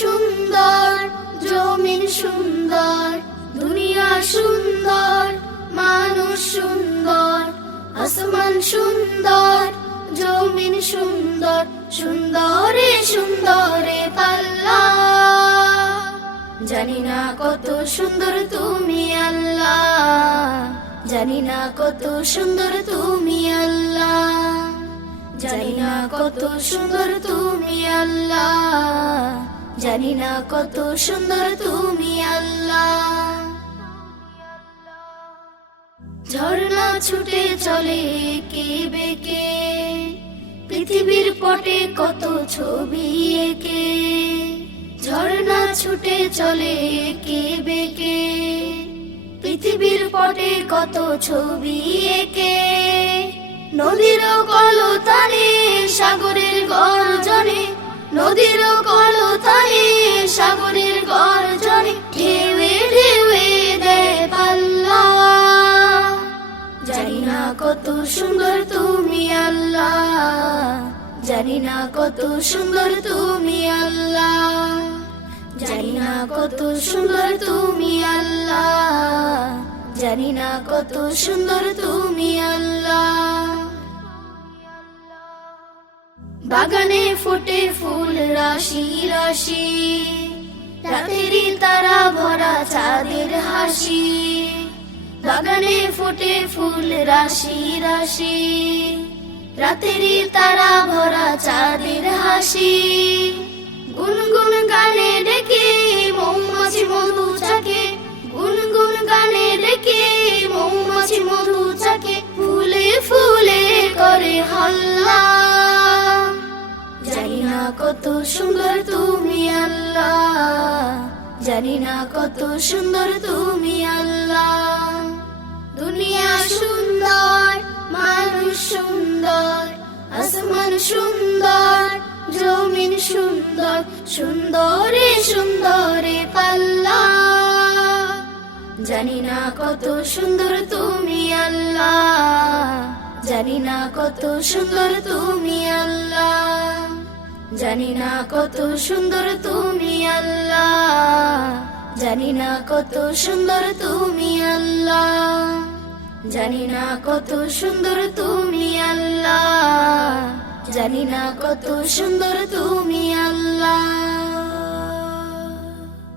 সুন্দর, জমিন সুন্দর, দুনিয়া সুন্দর, মানুষ সুন্দর। আসমান সুন্দর, জমিন সুন্দর, সুন্দরে সুন্দরে পাল্লা। জানি না কত সুন্দর তুমি আল্লাহ, জানি না কত সুন্দর তুমি আল্লাহ, জানি না কত সুন্দর তুমি আল্লাহ, জানি না কত সুন্দর তুমি আল্লাহ। ঝর্ণা ছুটে চলে একে বেঁকে, পৃথিবীর পটে কত ছবি এঁকে। ঝর্ণা ছুটে চলে একে বেঁকে, পৃথিবীর পটে কত ছবি এঁকে। নদীর কলতানে সাগরের গর্জনে, নদীর কলতানে সাগরের গর্জনে, ঢেউে ঢেউে দেয় পাল্লা। জানি না কত সুন্দর তুমি আল্লাহ, জানি না কত সুন্দর তুমি আল্লাহ, জানি না কত সুন্দর তুমি আল্লাহ, জানি না কত সুন্দর তুমি আল্লাহ। বাগানে ফোটে ফুল রাশি রাশি, রাতেরই তারা ভরা চাঁদের হাসি। বাগানে ফোটে ফুল রাশি রাশি, রাতেরই তারা ভরা চাঁদের হাসি। গুনগুন গানে ডেকে মৌমাছি মধু চাকে, গুনগুন গানে ডেকে মৌমাছি মধু চাকে। ফুলে ফুলে করে হল্লা। জানি না কত সুন্দর তুমি আল্লাহ, জানি না কত সুন্দর তুমি আল্লাহ। দুনিয়া সুন্দর, মানুষ সুন্দর, আসমান সুন্দর, জমিন সুন্দর, সুন্দরে সুন্দরে পাল্লা। জানি না কত সুন্দর তুমি আল্লাহ, জানি না কত সুন্দর তুমি আল্লাহ, জানি না কত সুন্দর তুমি আল্লাহ, জানি না কত সুন্দর তুমি আল্লাহ, জানি না কত সুন্দর তুমি আল্লাহ, জানি না কত সুন্দর তুমি আল্লাহ।